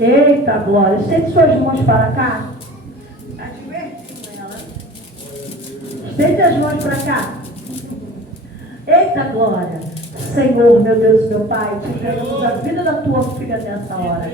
Eita, glória. Estende suas mãos para cá. Está divertindo ela. Estende as mãos para cá. Eita, glória. Senhor, meu Deus, meu Pai, te entregamos a vida da tua filha nessa hora.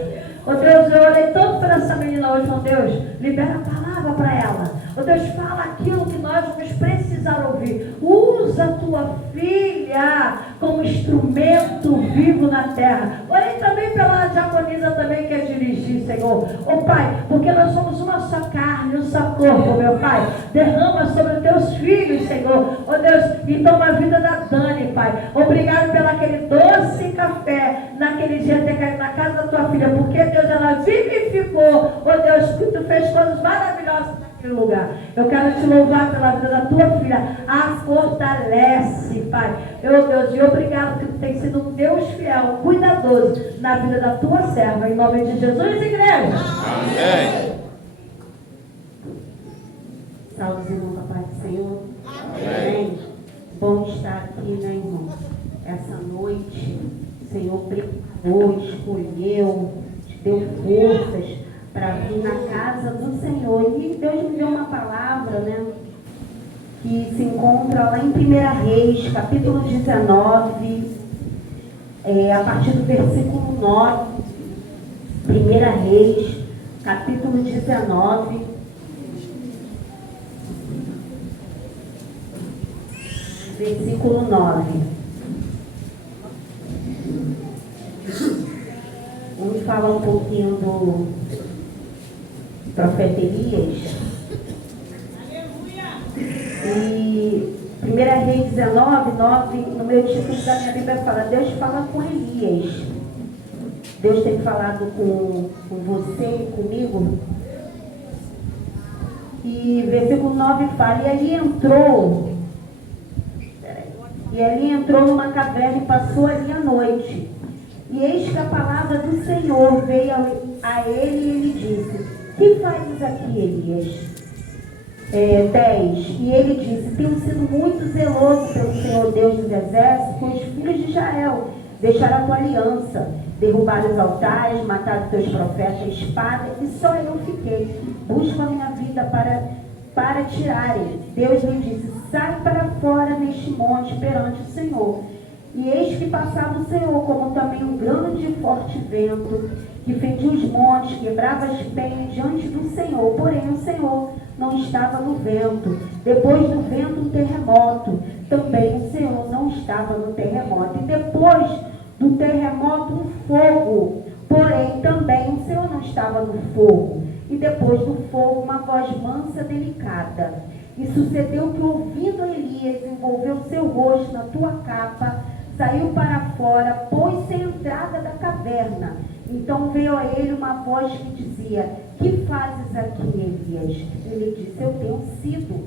Ó Deus, eu orei tanto por essa menina hoje, ó Deus, libera a palavra para ela. Ó Deus, fala aquilo que nós vamos precisar ouvir. Usa a tua filha como instrumento vivo na terra. Orei também pela diaconisa também que quer dirigir, Senhor. Ó Pai, porque nós somos uma só carne, um só corpo, meu Pai. Derrama sobre os teus filhos, Senhor. Ó Deus, e toma a vida da Dani, Pai. Obrigado pelo aquele doce café naquele dia ter caído na casa da tua filha, porque Deus, ela vivificou, ó Deus, que tu fez coisas maravilhosas naquele lugar. Eu quero te louvar pela vida da tua filha, a fortalece, Pai. Meu Deus, e obrigado que tu tem sido um Deus fiel, cuidadoso na vida da tua serva, em nome de Jesus, igreja. Amém. Salve os irmãos da paz do Senhor. Amém. Bom estar aqui, né, irmão? Essa noite, o Senhor preparou, escolheu, te deu forças para vir na casa do Senhor. E Deus me deu uma palavra, né? Que se encontra lá em 1 Reis, capítulo 19, a partir do versículo 9. 1 Reis, capítulo 19. Versículo 9. Vamos falar um pouquinho do profeta Elias. E 1 Reis 19, 9, no meu título da minha Bíblia fala, Deus fala com Elias. Deus tem falado com você e comigo. E versículo 9 fala, e ali entrou numa caverna e passou ali a noite. E eis que a palavra do Senhor veio a ele e ele disse, que fazes aqui, Elias? 10. E ele disse, tenho sido muito zeloso pelo Senhor Deus dos exércitos, com os filhos de Israel, deixar a tua aliança, derrubar os altares, matar os teus profetas a espada, e só eu fiquei. Busco a minha vida para tirarem. Deus lhe disse, sai para fora neste monte perante o Senhor. E eis que passava o Senhor, como também um grande e forte vento, que fendia os montes, quebrava as penhas diante do Senhor. Porém o Senhor não estava no vento. Depois do vento um terremoto. Também o Senhor não estava no terremoto. E depois do terremoto um fogo. Porém também o Senhor não estava no fogo. E depois do fogo uma voz mansa, delicada. E sucedeu que, ouvindo Elias, envolveu seu rosto na tua capa, saiu para fora, pôs-se à entrada da caverna. Então veio a ele uma voz que dizia, que fazes aqui, Elias? Ele disse, eu tenho sido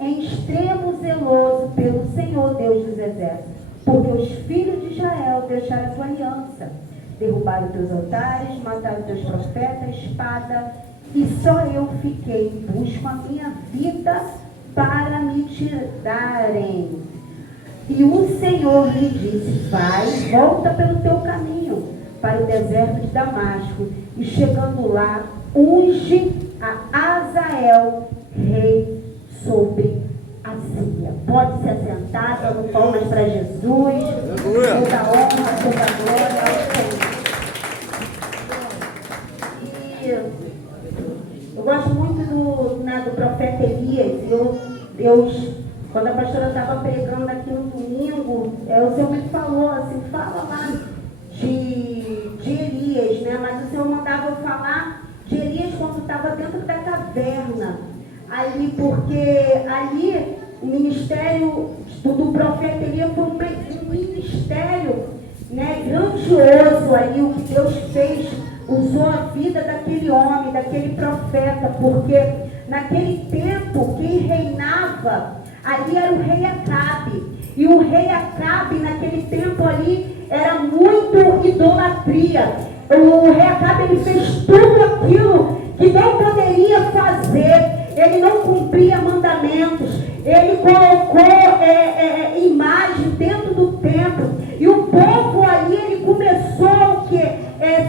em extremo zeloso pelo Senhor Deus dos exércitos, porque os filhos de Israel deixaram a tua aliança, derrubaram teus altares, mataram teus profetas, espada, e só eu fiquei, busco a minha vida para me tirarem. E o Senhor lhe disse, vai, volta pelo teu caminho, para o deserto de Damasco, e chegando lá, unge a Azael, rei sobre a Síria. Pode se assentar, dando palmas para Jesus, toda a honra, toda a glória ao Senhor. Eu gosto muito do profeta Elias. Quando a pastora estava pregando aqui no domingo, o Senhor me falou assim, fala lá de Elias, né? Mas o Senhor mandava eu falar de Elias quando estava dentro da caverna. Ali, porque ali o ministério do profeta Elias foi um ministério, né, grandioso ali, o que Deus fez. Usou a vida daquele homem, daquele profeta, porque naquele tempo quem reinava ali era o rei Acabe. E o rei Acabe naquele tempo ali era muito idolatria. O rei Acabe ele fez tudo aquilo que não poderia fazer. Ele não cumpria mandamentos. Ele colocou imagem dentro do templo. E o povo ali ele começou o quê?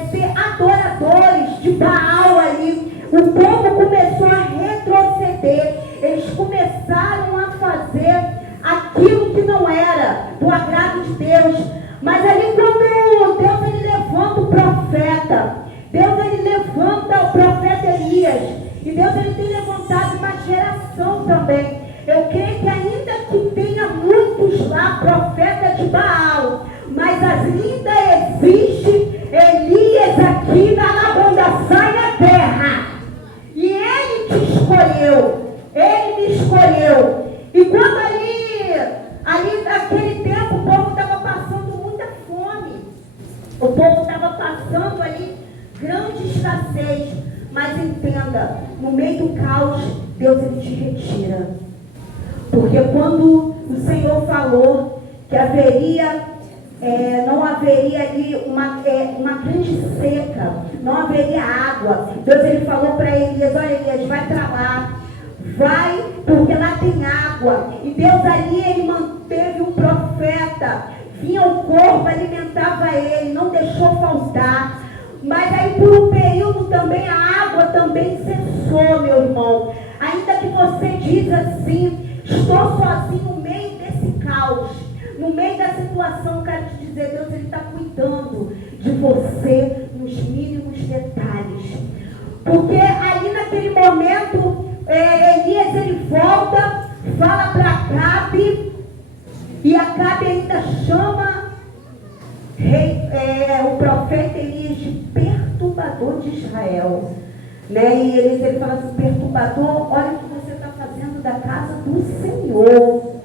ser adoradores de Baal ali. O povo começou a retroceder. Eles começaram a fazer aquilo que não era do agrado de Deus. Mas ali quando Deus ele levanta o profeta, Deus ele levanta o profeta Elias, e Deus ele tem levantado uma geração também. Eu creio que ainda que tenha muitos lá profetas de Baal, mas ainda existe Elias aqui na Labondaçanha terra. E ele te escolheu, ele me escolheu. E quando ali naquele tempo o povo estava passando muita fome, o povo estava passando ali grande escassez. Mas entenda, no meio do caos, Deus ele te retira. Porque quando o Senhor falou que não haveria ali uma grande seca, não haveria água, Deus ele falou para Elias: olha Elias, vai para lá, vai, porque lá tem água. E Deus ali, ele manteve um profeta, vinha o corpo, alimentava ele, não deixou faltar. Mas aí por um período também a água também cessou, meu irmão. Ainda que você diz assim: estou sozinho no meio desse caos, no meio da situação, quero te dizer, Deus ele está cuidando de você nos mínimos detalhes. Porque ali naquele momento, Elias ele volta, fala para Acabe, e Acabe ainda chama o profeta Elias de perturbador de Israel. Né? E ele fala assim: perturbador, olha o que você está fazendo da casa do Senhor.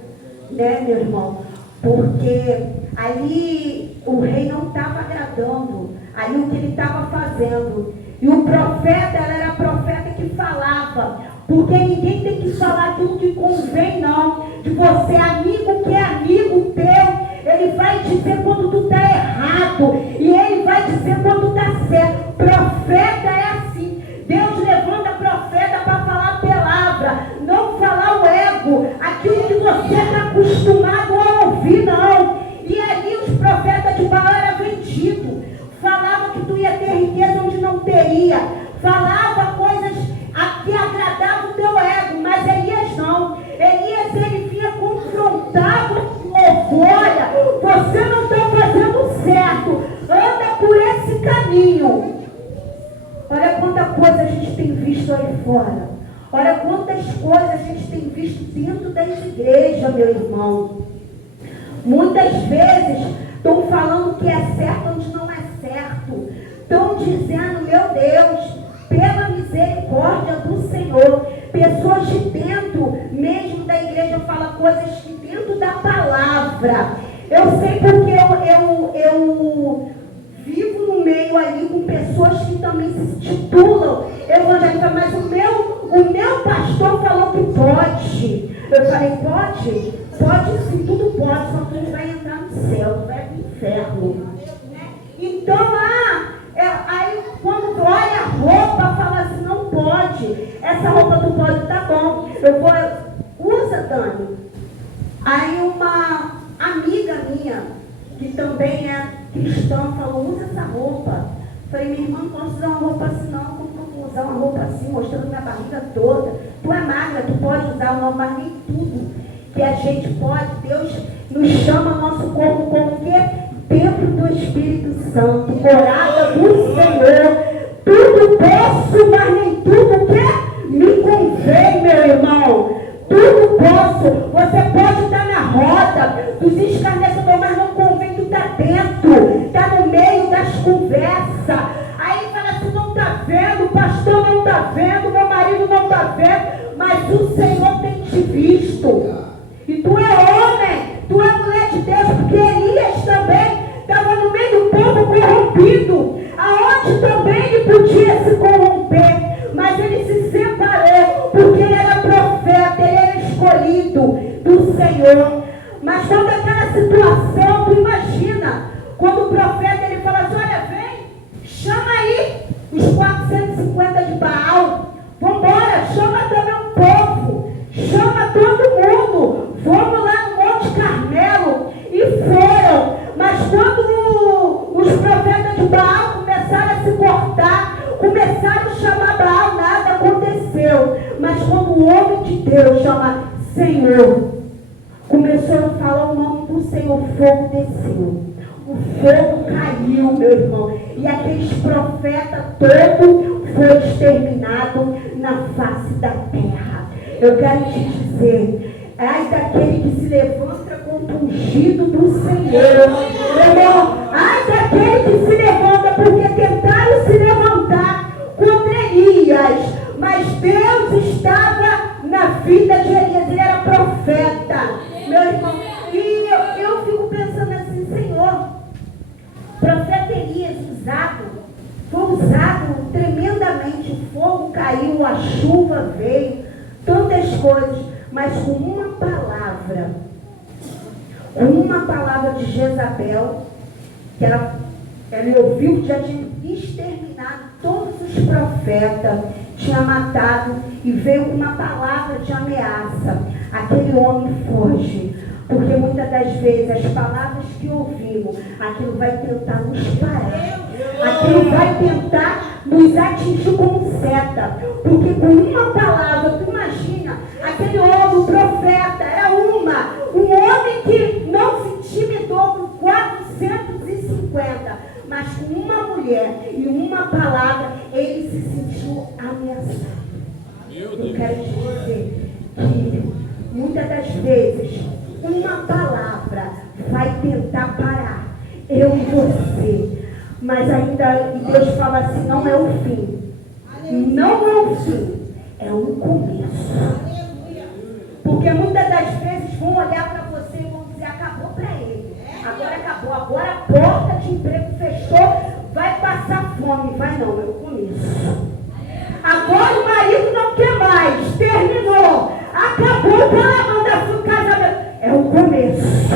Né, meu irmão? Porque ali o rei não estava agradando, ali o que ele estava fazendo. E o profeta, ela era a profeta que falava, porque ninguém tem que falar aquilo que convém, não. De você, amigo que é amigo teu, ele vai dizer quando tu está errado, e ele vai dizer quando está certo. Profeta é assim. Deus levanta profeta para falar a palavra, não falar o ego, aquilo que você está acostumado a ouvir, não. E ali os profetas de Baal eram vendidos, falavam que tu ia ter riqueza onde não teria, falava coisas que agradavam o teu ego, mas Elias não. Elias ele vinha confrontado com olha, você não está fazendo certo, anda por esse caminho. Olha quanta coisa a gente tem visto aí fora. Olha quantas coisas a gente tem visto dentro das igrejas, meu irmão. Muitas vezes estão falando que é certo onde não é certo. Estão dizendo, meu Deus, pela misericórdia do Senhor, pessoas de dentro mesmo da igreja falam coisas de dentro da palavra. Eu sei porque eu vivo no meio ali com pessoas que também se titulam evangélicas, mas o meu pastor falou que pode. Eu falei: pode? Pode sim, tudo pode, só que ele vai entrar no céu, não vai no inferno. Então, aí quando olha a roupa, fala assim: não pode, essa roupa tu pode, tá bom, usa, Dani. Aí uma amiga minha, que também é cristã, falou: usa essa roupa. Falei: minha irmã, não posso usar uma roupa assim não, como eu vou usar uma roupa assim, mostrando minha barriga toda? Tu é magra, tu pode usar uma, mas nem tudo que a gente pode. Deus nos chama nosso corpo como o quê? Templo do Espírito Santo, morada do Senhor. Tudo posso, mas nem tudo que me convém, meu irmão. Tudo posso. Você pode estar na roda dos escarnecedores, mas não convém tu estar dentro, estar no meio das conversas. Aí fala assim: não está vendo, o pastor não está vendo, meu marido não está vendo, mas o Senhor tem te visto. E tu é homem, tu é mulher de Deus, porque Elias também estava no meio do povo corrompido, aonde também ele podia se corromper, mas ele se separou, porque ele era profeta, ele era escolhido do Senhor. Mas quando aquela situação, tu imagina, quando o profeta ele fala assim: olha, vem, chama aí os 450 de Baal, vambora, chama também o povo, chama todo mundo, vamos lá no Monte Carmelo. E foram. Mas quando os profetas de Baal Mas quando o homem de Deus chama Senhor, começou a falar o nome do Senhor, o fogo desceu. O fogo caiu, meu irmão. E aqueles profetas todos foram exterminados na face da terra. Eu quero te dizer, ai daquele que se levanta contra o ungido do Senhor. Meu irmão, ai daquele que se levanta, porque tentaram se levantar contra Elias. Mas Deus estava na vida de Elias, ele era profeta. Meu irmão, e eu fico pensando assim, Senhor, profeta Elias foi usado tremendamente, o fogo caiu, a chuva veio, tantas coisas, mas com uma palavra de Jezabel, que ela ouviu que já tinha exterminado todos os profetas, tinha matado, e veio com uma palavra de ameaça. Aquele homem foge, porque muitas das vezes as palavras que ouvimos, aquilo vai tentar nos parar, aquilo vai tentar nos atingir como seta, porque com uma palavra, tu imagina, aquele homem, o profeta, era um homem que não se intimidou com 450, mas com uma mulher e uma palavra, ele se sentiu ameaçado. Eu quero te dizer que muitas das vezes uma palavra vai tentar parar eu e você, mas ainda Deus fala assim, não é o fim, não é o fim, é um começo. Porque muitas das vezes vão olhar para você e vão dizer, acabou para ele, agora acabou, agora a porta de emprego fechou, vai passar fome. Vai não, é o começo. Agora o marido não quer mais, terminou, acabou o calamando do casamento, é o começo.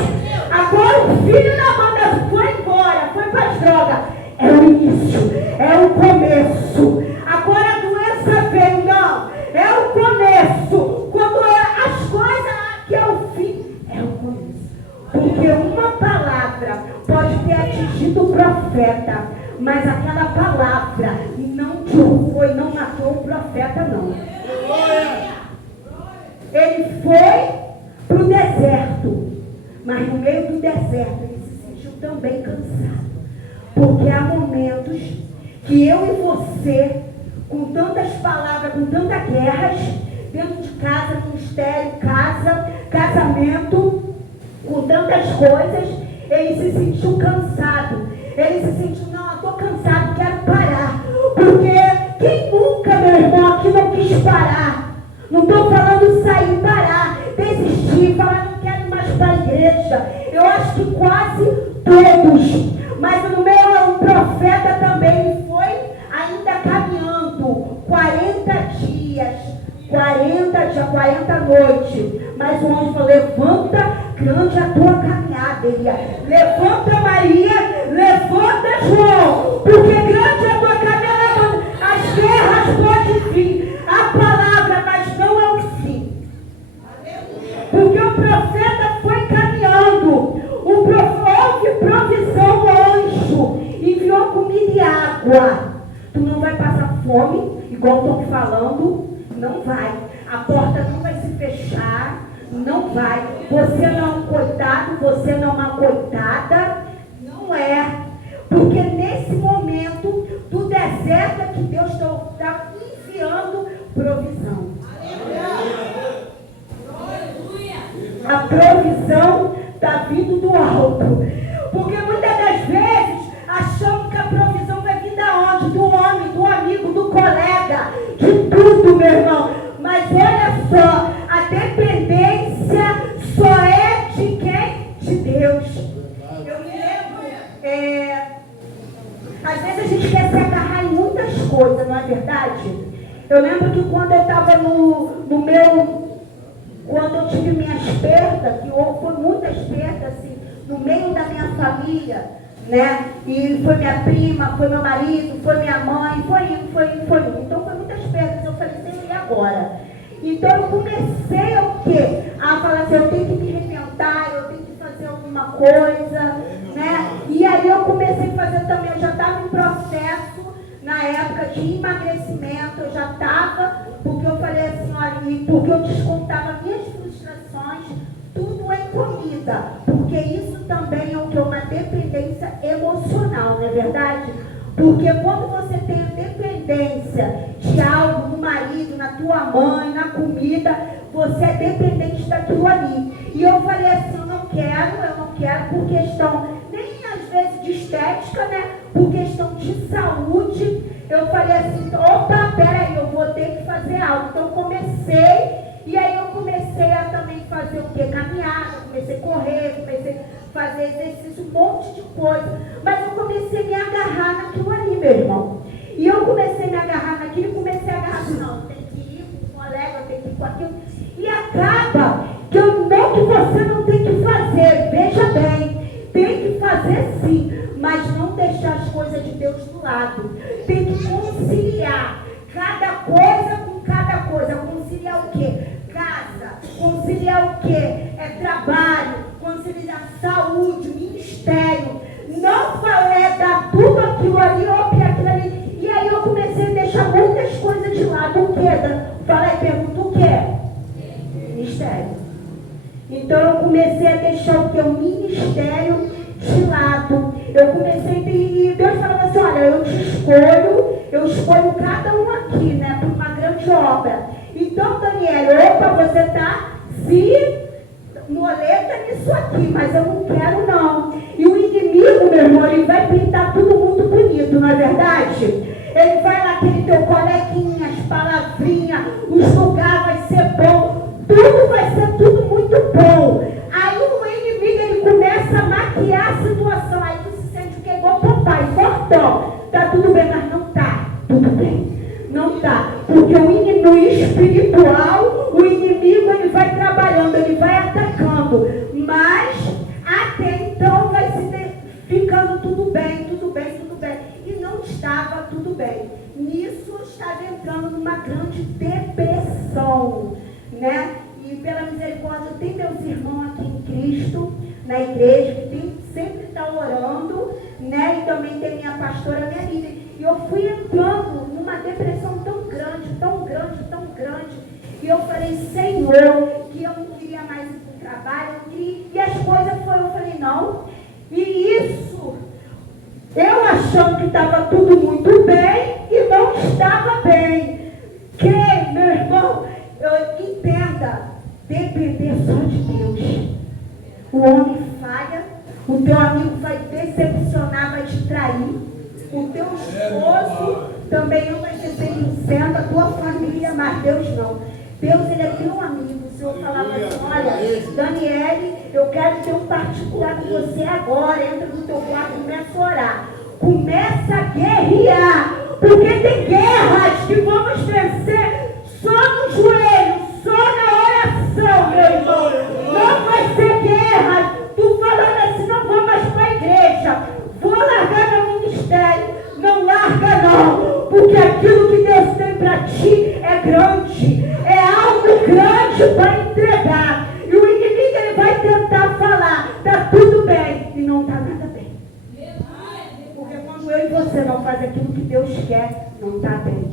Agora o filho da banda foi embora, foi para as drogas, é o início, é o começo. Agora a doença veio, não, é o começo. Quando as coisas que é o fim, é o começo. Porque uma palavra pode ter atingido o profeta, mas aquela palavra não derrubou e não matou o profeta, não. Ele foi para o deserto, mas no meio do deserto ele se sentiu também cansado. Porque há momentos que eu e você, com tantas palavras, com tantas guerras, dentro de casa, ministério, casa, casamento, com tantas coisas, ele se sentiu cansado. Ele se sentiu, não, eu estou cansado, quero parar. Porque quem nunca, meu irmão, aqui não quis parar? Não estou falando sair, parar, desistir, falar, não quero mais para a igreja. Eu acho que quase todos. Mas no meio, o profeta também foi ainda caminhando 40 dias, 40 noites. Mas o anjo falou, levanta, grande a tua caminhada, Elia. Levanta, Maria, levanta, João, porque grande a tua caminhada. As guerras podem vir, a palavra, mas não é o fim. Porque o profeta foi caminhando, houve provisão, o anjo enviou comida e água. Tu não vai passar fome, igual estão falando, não vai. A porta não vai se fechar, não vai. Você não é um coitado, você não é uma coitada, não é. Porque nesse momento do deserto é que Deus está enviando provisão. A provisão está vindo do alto. Porque muitas das vezes achamos que a provisão vai vir da onde? Do homem, do amigo, do colega, de tudo, meu irmão. Mas olha só, a dependência só é de quem? De Deus. Eu me lembro, às vezes a gente quer se agarrar em muitas coisas, não é verdade? Eu lembro que quando eu estava quando eu tive minhas perdas, que foi muitas perdas, assim, no meio da minha família, né? E foi minha prima, foi meu marido, foi minha mãe, foi indo. Então foi muitas perdas. Eu falei, Senhor, e agora? Então eu comecei o quê? A falar assim, eu tenho que me reinventar, eu tenho que fazer alguma coisa, né? E aí eu comecei a fazer também, eu já estava em processo, na época época de emagrecimento, eu já estava, porque eu falei assim, olha, porque eu descontava minhas frustrações, tudo em comida, porque isso também é o que é uma dependência emocional, não é verdade? Porque quando você tem a dependência de algo, no marido, na tua mãe, na comida, você é dependente daquilo ali. E eu falei assim, eu não quero por questão, nem às vezes de estética, né? Por questão de saúde. Eu falei assim, opa, peraí, eu vou ter que fazer algo. Então eu comecei, e aí eu comecei a também fazer o quê? Caminhada, comecei a correr, comecei a fazer exercício, um monte de coisa. Mas eu comecei a me agarrar naquilo ali, meu irmão. E eu comecei a me agarrar naquilo e comecei a agarrar assim, não, tem que ir com o colega, tem que ir com aquilo. E acaba que não que você não tem que fazer, veja bem, tem que fazer sim, mas não deixar as coisas de Deus do lado. Tem que conciliar cada coisa com cada coisa. Conciliar o quê? Casa. Conciliar o quê? É trabalho. Conciliar saúde, ministério. Não falei dar tudo aquilo ali, ou aquilo ali. E aí eu comecei a deixar muitas coisas de lado. O quê? Falei, pergunto o quê? Ministério. Então eu comecei a deixar o que? O ministério de lado. Eu comecei e Deus falava assim, olha, eu escolho cada um aqui, né, para uma grande obra. Então, Daniela, opa, você está se moleta nisso aqui, mas eu não quero não. E o inimigo, meu irmão, ele vai pintar tudo muito bonito, não é verdade? Ele vai lá, aquele teu coleguinha, as palavrinhas, os lugares vai ser bom, tudo vai ser tudo muito bom. Aí o inimigo, ele começa a maquiar a situação, aí tu se sente que é igual papai, fortão, tá tudo bem, mas não tá tudo bem, não tá, porque o inimigo espiritual, o inimigo, ele vai trabalhando, ele vai atacando, mas até então vai se ficando tudo bem, e não estava tudo bem. Nisso eu estava entrando numa grande depressão, né? E pela misericórdia, tem meus irmãos aqui em Cristo, na igreja, que sempre está orando, né? E também tem minha pastora, minha líder. E eu fui entrando numa depressão tão grande, e eu falei, Senhor, que eu não queria mais ir para o trabalho, e as coisas foram, eu falei, não. E isso, eu achando que estava tudo muito bem, e não estava bem. Que, meu irmão, entenda, depender só de Deus. O homem falha, o teu amigo vai decepcionar, vai te trair, o teu esposo também não vai ser 100%, a tua família, mas Deus não. Deus, ele é teu amigo. O Senhor falava assim, olha, Daniele, eu quero ter um particular com você agora, entra no teu quarto, começa a orar, começa a guerrear, porque tem guerras que vamos vencer só no joelho, só na oração, meu irmão. Não vai ser guerra. Tu falando assim, não vou mais para a igreja, vou largar meu ministério. Não larga não, porque aquilo que Deus tem para ti é grande, é algo grande para entregar. E o inimigo, ele vai tentar falar, tá tudo bem, e não tá nada bem. Porque quando eu e você não fazemos aquilo que Deus quer, não tá bem,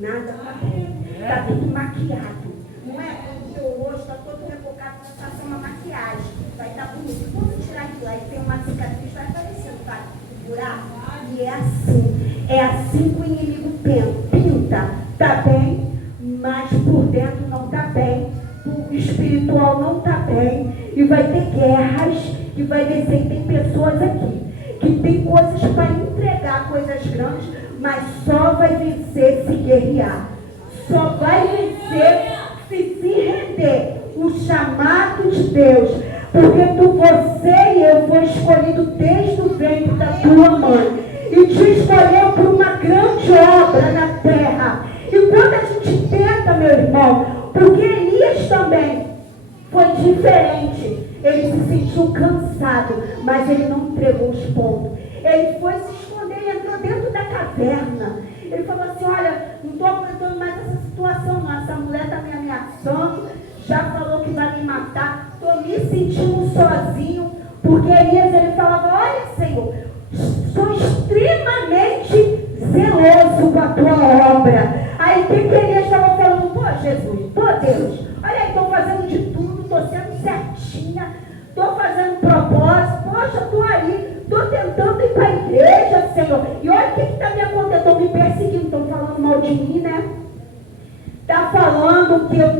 nada tá bem. Está tudo maquiado. Não é? Quando o teu rosto está todo rebocado, você passa uma maquiagem. Vai estar bonito. Quando tirar aquilo aí, tem uma cicatriz, vai aparecendo, vai. Buraco. E é assim. É assim que o inimigo pinta. Está bem, mas por dentro não está bem. O espiritual não está bem. E vai ter guerras que vai vencer. Tem pessoas aqui que tem coisas para entregar, coisas grandes, mas só vai vencer se guerrear. Só vai vencer se render o chamado de Deus. Porque você e eu foi escolhido desde o ventre da tua mãe. E te escolheu por uma grande obra na terra. E quando a gente tenta, meu irmão, porque Elias também foi diferente. Ele se sentiu cansado, mas ele não entregou os pontos. Ele foi se esconder, ele entrou dentro da caverna. Ele falou assim, olha, não estou aguentando mais essa situação não, essa mulher está me ameaçando, já falou que vai me matar, estou me sentindo sozinho, porque Elias, ele falava, olha Senhor, sou extremamente zeloso zeloso com a tua obra. Aí o que Elias estava falando? Pô, Jesus, pô, Deus, olha aí, estou fazendo de tudo, estou sendo certinha, estou fazendo propósito, poxa, estou aí, estou tentando ir para a igreja, Senhor. E olha o que está me acontecendo, estão me perseguindo, estão falando mal de mim, né? Está falando que eu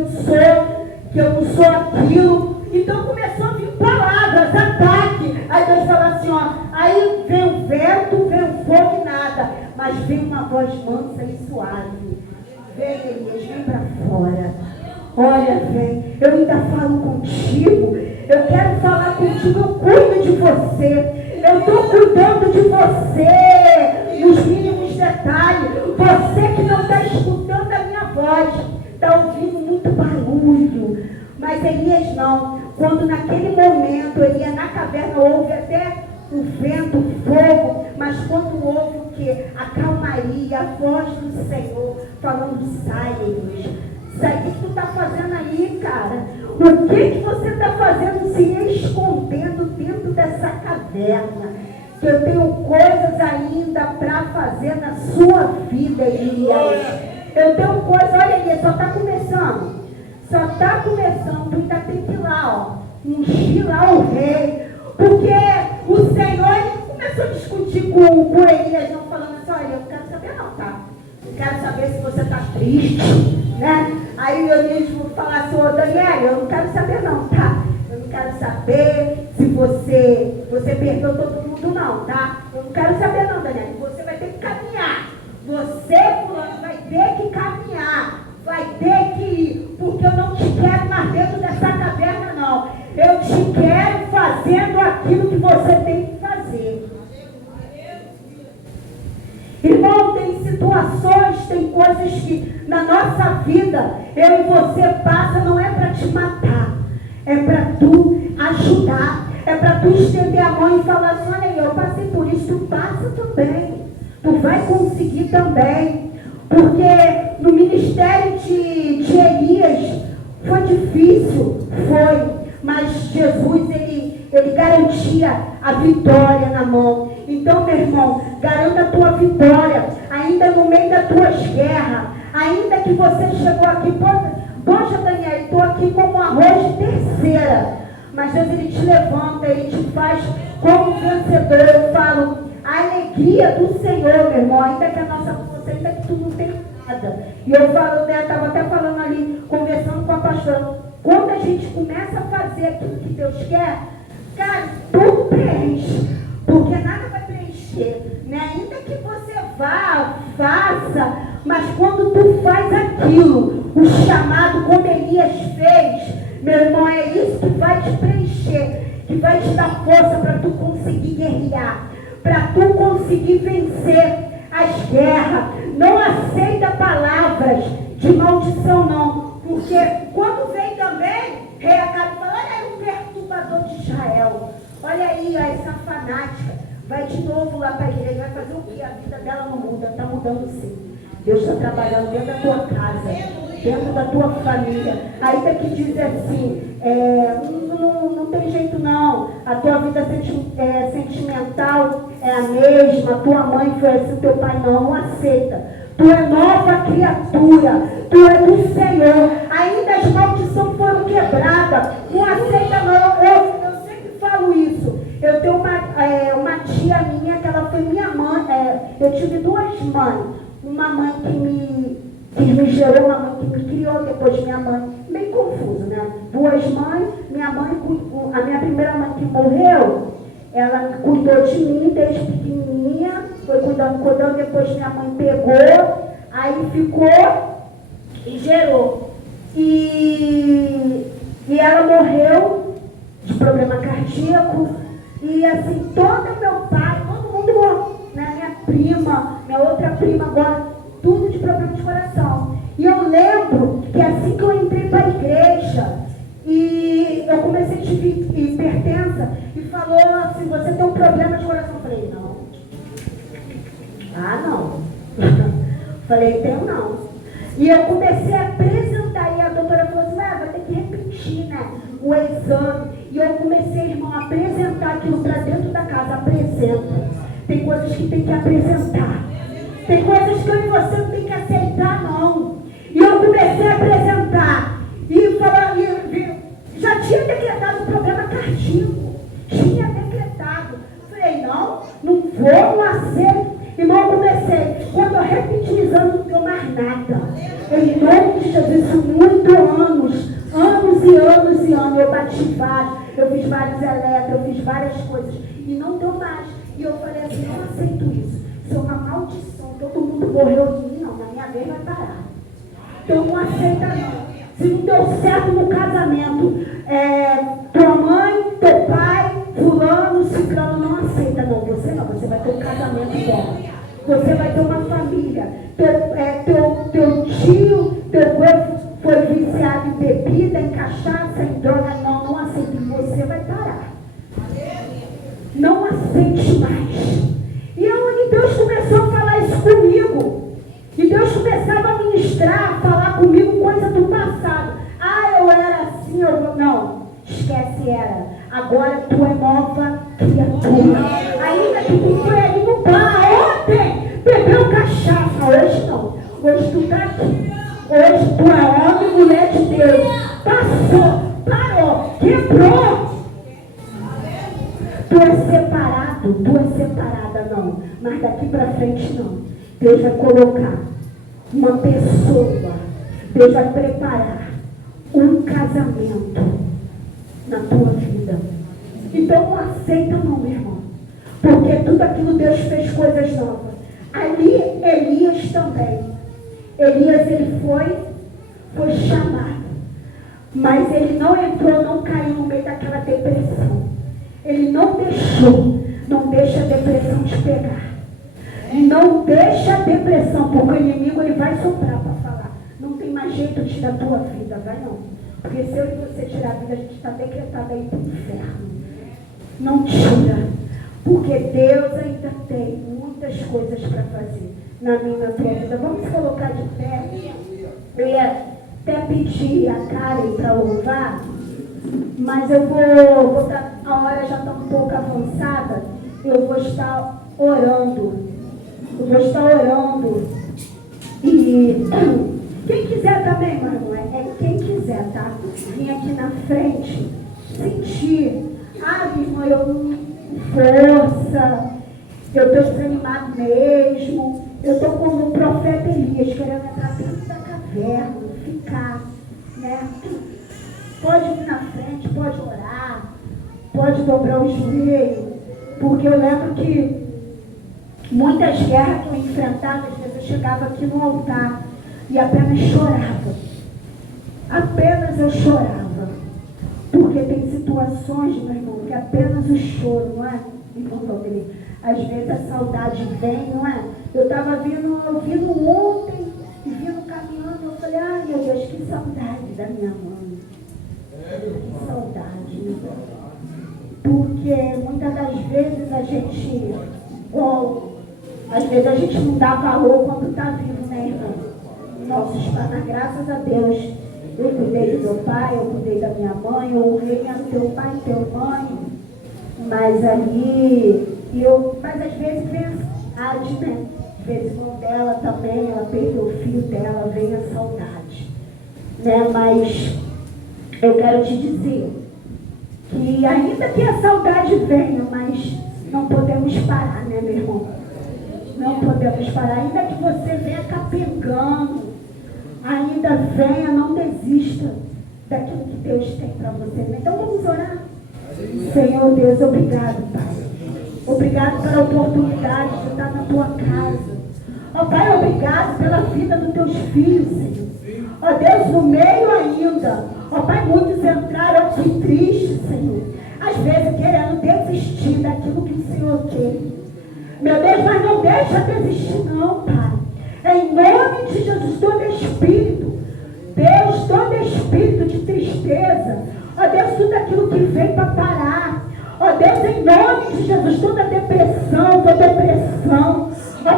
não sou aquilo. Então começou a vir palavras, ataque. Aí Deus falou assim, ó, aí vem o vento, vem o fogo e nada. Mas vem uma voz mansa e suave. Vem, Elias, vem para fora. Olha, vem, eu ainda falo contigo. Eu quero falar contigo, eu cuido de você. Eu estou cuidando de você nos mínimos detalhes. Você que não está escutando a minha voz, está ouvindo muito barulho. Mas Elias não. Quando naquele momento ele ia na caverna, houve até o vento, o fogo, mas quando houve o que? A calmaria, a voz do Senhor falando, sai, Elias. Sai, o que tu está fazendo aí, cara? O que você está fazendo se escondendo dentro dessa caverna? Que eu tenho coisas ainda para fazer na sua vida, Elias. Eu tenho coisas, olha, Elias, só está começando. Só está começando, tu ainda tem que ir lá, ó, ungir lá o rei. Porque o Senhor começou a discutir com Elias, não falando assim, olha, eu não quero saber não, tá? Eu quero saber se você está triste, né? Aí eu mesmo falar assim, ô Daniel, eu não quero saber não, tá? Eu não quero saber se você perdeu todo mundo não, tá? Eu não quero saber não, Daniel. Você vai ter que caminhar. Você, fulano, vai ter que caminhar. Vai ter que ir. Porque eu não te quero mais dentro dessa caverna, não. Eu te quero fazendo aquilo que você tem que fazer. Irmão, tem situações, tem coisas que na nossa vida, eu e você passa, não é para te matar. É para tu ajudar. É para tu estender a mão e falar assim, olha aí, eu passei por isso, tu passa também. Tu vai conseguir também. Porque no ministério de Elias foi difícil, foi. Mas Jesus, ele garantia a vitória na mão. Então, meu irmão, garanta a tua vitória, ainda no meio das tuas guerras. Ainda que você chegou aqui, poxa, Daniel, estou aqui como um arroz de terceira. Mas Deus, ele te levanta, ele te faz como vencedor. Eu falo, a alegria do Senhor, meu irmão, ainda que a nossa força, ainda que tu não tenha nada. E eu falo, né, estava até falando ali, conversando com a pastora, quando a gente começa a fazer aquilo que Deus quer, cara, tudo preenche, porque nada vai preencher, né? Ainda que você vá, faça, mas quando tu faz aquilo, o chamado como Elias fez, meu irmão, é isso que vai te preencher, que vai te dar força para tu conseguir guerrear, para tu conseguir vencer as guerras. Não aceita palavras de maldição, não. Porque quando vem também, rei Acabe fala, olha aí o perturbador de Israel. Olha aí, ó, essa fanática. Vai de novo lá para a igreja, vai fazer o quê? A vida dela não muda, está mudando sim. Deus está trabalhando dentro da tua casa, dentro da tua família. Ainda que diz assim, não tem jeito não, a tua vida sentimental é a mesma, a tua mãe foi assim, teu pai não aceita. Tu é nova criatura, tu é do Senhor, ainda as maldições foram quebradas, não aceita não, eu sempre falo isso. Eu tenho uma tia minha, que ela foi minha mãe, eu tive duas mães, uma mãe que me gerou, uma mãe que me criou, depois minha mãe, meio confuso, né? Duas mães, minha mãe, a minha primeira mãe que morreu, ela cuidou de mim desde pequenininha, foi cuidando, depois minha mãe pegou, aí ficou e gerou. E ela morreu de problema cardíaco, e assim, todo meu pai, todo mundo morreu, né? Minha prima, minha outra prima agora, tudo de problema de coração. E eu lembro que assim que eu entrei para a igreja, e eu comecei a ter hipertensa, e falou assim, você tem um problema de coração? Eu falei, não. Ah, não. Falei, tenho não. E eu comecei a apresentar, e a doutora falou assim, vai ter que repetir, né, o exame. E eu comecei, irmão, a apresentar aquilo para dentro da casa, apresenta. Tem coisas que tem que apresentar. Tem coisas que eu e você não tem que aceitar, não. E eu comecei a apresentar. E falar, já tinha decretado o problema cardíaco. Tinha decretado. Falei, não vou, não aceito. Irmão, eu comecei. Quando eu repeti o exame, não deu mais nada. Em nome de Jesus, isso muitos anos e anos e anos. Eu bati vários, eu fiz vários eletros, eu fiz várias coisas. E não deu mais. E eu falei assim, não aceito isso. Isso é uma maldição. Todo mundo morreu de mim, não. Na minha vez vai parar. Então não aceita não. Se não deu certo no casamento, tua mãe, teu pai, fulano, ciclano, não aceita não. Você não, você vai ter um casamento bom. Você vai ter uma família. Teu tio, teu avô foi viciado em bebida, em cachaça, em droga. Não aceita. E você vai parar. Não aceite mais. E Deus começou a falar isso comigo. E Deus começava a ministrar, a falar comigo coisa do passado. Eu era assim, não. Esquece, era. Agora tu é nova criatura. Ainda que tu foi ali no bar ontem, bebeu cachaça. Hoje não. Hoje tu está aqui. Hoje tu é homem e mulher de Deus. Passou, parou, quebrou. Tu é separada, não. Mas daqui para frente não. Deus vai colocar uma pessoa, Deus vai preparar um casamento na tua vida. Então não aceita não, meu irmão. Porque tudo aquilo Deus fez coisas novas. Ali Elias também. Elias ele foi chamado. Mas ele não entrou, não caiu no meio daquela depressão. Ele não deixa a depressão te pegar. Não deixa a depressão, porque o inimigo ele vai soprar para falar. Não tem mais jeito de tirar a tua vida, vai não. Porque se eu e você tirar a vida, a gente está decretado aí para o inferno. Não tira. Porque Deus ainda tem muitas coisas para fazer na minha e na tua vida. Vamos colocar de pé. Eu ia até pedir a Karen para louvar, mas eu vou estar, a hora já está um pouco avançada, eu vou estar orando. E quem quiser também, meu irmão, quem quiser, tá? Vim aqui na frente, sentir. Meu irmão, eu não força, eu estou desanimado mesmo. Eu estou como o profeta Elias, querendo entrar dentro da caverna, ficar, né? Pode vir na frente, pode orar, pode dobrar o joelho, porque eu lembro que muitas guerras que eu enfrentava, às vezes eu chegava aqui no altar e apenas chorava. Apenas eu chorava. Porque tem situações, meu irmão, que apenas o choro, não é? Irmão Valdemir, às vezes a saudade vem, não é? Eu estava ouvindo ontem e vindo caminhando, eu falei, meu Deus, que saudade da minha mãe. Que saudade, meu Deus. Porque muitas das vezes a gente, às vezes a gente não dá valor quando está vivo, né, irmão? Nossos pais, graças a Deus, eu cuidei do meu pai, eu cuidei da minha mãe, eu honrei teu pai e teu mãe, mas mas às vezes vem a saudade, né? Às vezes o irmão dela também, ela perdeu o filho dela, vem a saudade, né? Mas eu quero te dizer que ainda que a saudade venha, mas não podemos parar, né, meu irmão? Não podemos parar, ainda que você venha capengando, ainda venha, não desista daquilo que Deus tem para você. Então vamos orar. Senhor Deus, obrigado, Pai. Obrigado pela oportunidade de estar na tua casa. Pai, obrigado pela vida dos teus filhos, Senhor. Deus, no meio ainda. Pai, muitos entraram aqui tristes, Senhor. Às vezes querendo desistir daquilo que o Senhor quer. Meu Deus, mas não deixa desistir não, Pai. Em nome de Jesus, todo espírito, Deus, todo espírito de tristeza, Deus, tudo aquilo que vem para parar, Deus, em nome de Jesus, toda depressão, toda opressão,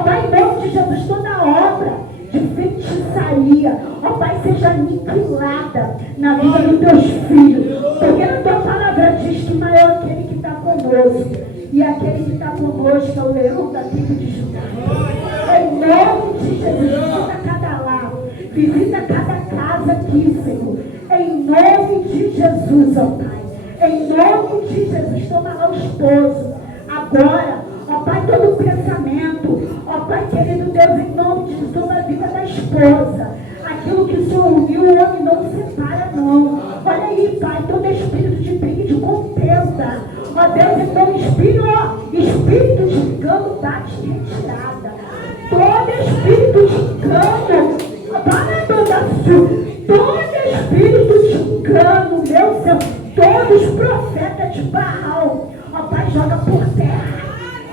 Pai, em nome de Jesus, toda obra de feitiçaria, Pai, seja aniquilada na vida dos teus filhos, porque a tua palavra diz que maior é aquele que está conosco, e aquele que está conosco é o leão da tribo de Judá. Em nome de Jesus, visita cada lar, visita cada casa aqui, Senhor. Em nome de Jesus, ó Pai. Em nome de Jesus, toma lá o esposo. Agora, ó Pai, todo pensamento, ó Pai querido Deus, em nome de Jesus, toda a vida da esposa. Aquilo que o Senhor uniu, o homem não separa, não. Olha aí, Pai, todo espírito de briga e de contenda. Ó Deus, então, espírito de engano, bate em retirada. Todo espírito de engano, todo espírito de engano, meu Senhor, todos os profetas de Baal, ó Pai, joga por terra.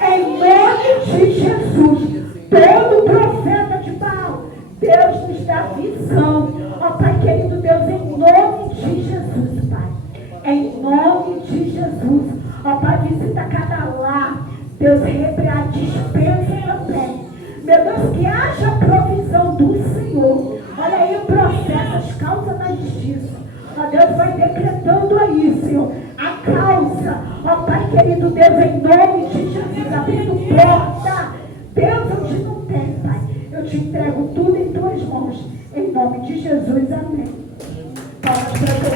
Em nome de Jesus, todo profeta de Baal, Deus nos dá visão. Ó Pai querido Deus, em nome de Jesus, Pai. Em nome de Jesus. Ó Pai, visita cada lar. Deus, rebre a dispensa também. Meu Deus, que haja provisão do Senhor. Olha aí o processo, as causas da justiça. Ó Deus, vai decretando aí, Senhor, a causa. Ó Pai querido Deus, em nome de Jesus, abrindo porta. Deus, onde não tem, Pai. Eu te entrego tudo em tuas mãos. Em nome de Jesus, amém. Palmas para